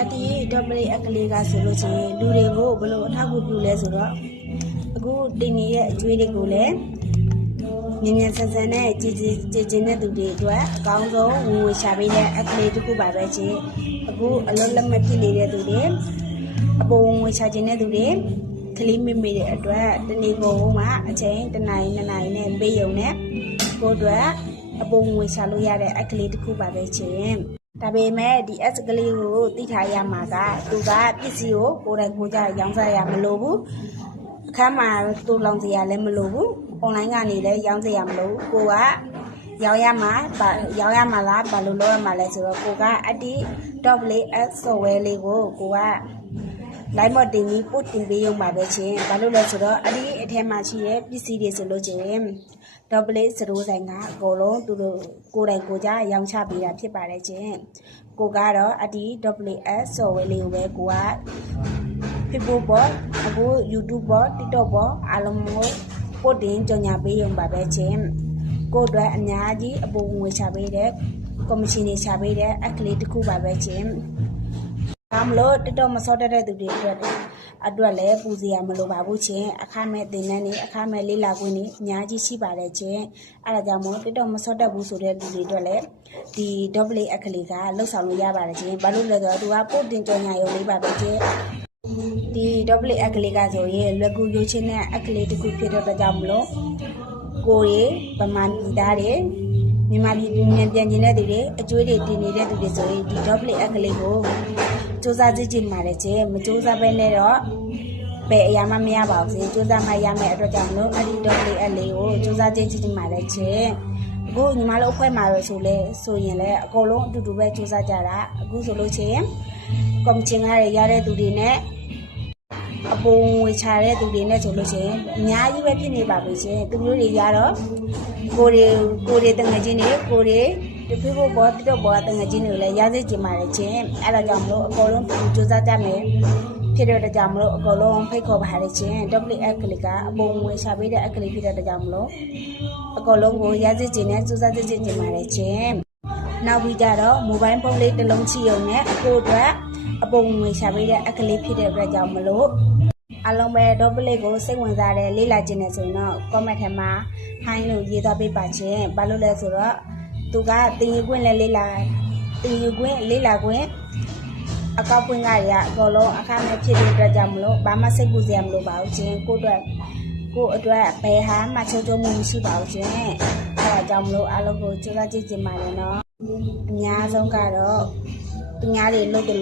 အတီးဒေါပလေးအကလေးကဆိုလို့ချင်းလူတွေကိုဘလို့အထောက်အကူပြုလဲဆိုတော့အခုတင်နေရဲ့အကျွေးတွေကိုလည်းမြင်မြင်ဆန်ဆန်နဲ့ကြည်တဲ့သူတွေအတွက်အကောင်းဆုံးဝင်ဝေရှာပေးတဲ့အကလေးတစ်ခုပါပဲချင်းအခုအလုံးလက်မဖြစ်နေတဲ့သူတွေအပေါ်ဝင်ဝေရှာခြင်းတဲ့သူတွေကလေးမိမိတဲ့အတွက်တနေ့ကုန်မှာအချိန်တစ်နိုင်နှစ်နိုင်နဲ့ပေးရုံနဲ့ကိုအတွက်အပေါ်ဝင်ဝေရှာလို့ရတဲ့အကလေးတစ်ခုပါပဲချင်းဒါပေမဲ့ဒီ S ကလေးကိုသိထားရမှာကသူကပစ္စည်းကိုကိုယ်တိုင်ကိုကြရောင်းစားရမလို့ဘူးအခါမှာတူလောင်စရာလည်းမလိုဘူး online ကနေလည်းရောင်းစရာမလိုဘူးကိုကရောင်းရမှာလားဘာလို့လုပ်ရမှာလဲဆိုတော့ကိုကအတီ .s software လေးကိုက live mod တင်ပြီးပို့တင်ပေးရုံပါပဲချင်းဘာလို့လဲဆိုတော့အဒီအထက်မှာရှိတဲ့ပစ္စည်းတွေဆိုလို့ချင်း 0 ဆိုင်ကအကုန်လုံးသူတို့ကိုယ်တိုင်ကိုကြရောင်းချပေးတာဖြစ်ပါတယ်ချင်းကိုကတော့အဒီ .s software လေးကိုပဲကိုက Facebook ပေါ်အခု YouTube ပေါ် TikTok ပေါ်အားလုံးကိုပို့တင်ကြော်ညာပေးရုံပါပဲချင်းကိုအတွက်အများကြီးအပေါ်ငွေချပေးတဲ့ကော်မရှင်တွေချပေးတဲ့အကလေးတစ်ခုပါပဲချင်းဒါမလို့TikTok မစောတတ်တဲ့သူတွေအတွက်လည်းပူစရာမလိုပါဘူးချင်းအခမဲ့သင်တန်းတွေအခမဲ့လေးလာခွင့်တွေအများကြီးရှိပါတယ်ချင်းအဲဒါကြောင့်မို့TikTok မစောတတ်ဘူးဆိုတဲ့လူတွေအတွက်လည်းဒီ double A ကလေးကလှုပ်ဆောင်လို့ရပါတယ်ချင်းဘာလို့လဲဆိုတော့သူကပို့တင်ကြော်ညာရုံလေးပါပဲချင်းဒီ double A ကလေးကဆိုရင်လွယ်ကူရွေးချင်းတဲ့အကလေးတစ်ခုဖြစ်တဲ့အတွက်ကြောင့်မလို့ကိုရီဗမာပြည်သားတွေမြန်မာပြည်ပြန်ကျင်တဲ့သူတွေအကျွေးတွေတင်နေတဲ့သူတွေဆိုရင်ဒီ double A ကလေးကိုစူးစမ်းကြည့်မှာလေချင်းမစူးစမ်းပဲနဲ့တော့ဘယ်အရာမှမရပါဘူးရှင်စူးစမ်းမှရမယ်အတွက်ကြောင့်မလို့အဲ့ဒီ double A လေးကိုစူးစမ်းကြည့်မှာလေချင်းအခုညီမတို့အဖွဲမှာပဲဆိုရင်လည်းအကုန်လုံးအတူတူပဲစူးစမ်းကြတာအခုဆိုလို့ချင်းကော်မရှင်ကရတဲ့သူတွေနဲ့အပေါ်ငွေချတဲ့သူတွေနဲ့ဆိုလို့ရှိရင်အများကြီးပဲဖြစ်နေပါပြီရှင်သူမျိုးတွေရတော့ကိုတွေတငယ်ချင်းတွေကိုတွေတဖေးဖို့ပေါ်တိတော့ပေါ်တငယ်ချင်းတွေလည်းရစေချင်ပါတယ်ချင်းအဲ့ဒါကြောင့်မလို့အကုန်လုံးစူးစမ်းကြမယ်ဖြစ်တဲ့ကြောင့်မလို့အကုန်လုံးဖိတ်ခေါ်ပါတယ်ချင်း WF ကလေးကအပေါ်ငွေချပေးတဲ့အကလေးဖြစ်တဲ့ကြောင့်မလို့အကုန်လုံးကိုရစေချင်နဲ့စူးစမ်းစေချင်ပါတယ်ချင်းနောက်ပြီးကြတော့ mobile phone လေးတစ်လုံးချီုံနဲ့အကိုအတွက်အပေါ်ငွေချပေးတဲ့အကလေးဖြစ်တဲ့အတွက်ကြောင့်မလို့အလုံးပဲ double ကိုစိတ်ဝင်စားတဲ့လေးလာခြင်းနဲ့ဆိုရင်တော့ comment ထဲမှာ hi လို့ရေးသွားပေးပါချင်းဘာလို့လဲဆိုတော့သူကတင်ယူခွင့်လေးလာခွင့်အကောက်ပွင့်ကရအကုန်လုံးအခမဲ့ဖြစ်တဲ့အတွက်ကြောင့်မလို့ဘာမှစိတ်ပူစရာမလိုပါဘူးချင်းကိုအတွက်ဘယ်ဟာမှချိုးချိုးမှုမရှိပါဘူးချင်းအဲဒါကြောင့်မလို့အလုံးကိုစူးစမ်းကြည့်ချင်ပါတယ်နော်အများဆုံးကတော့သူများတွေလုပ်တယ်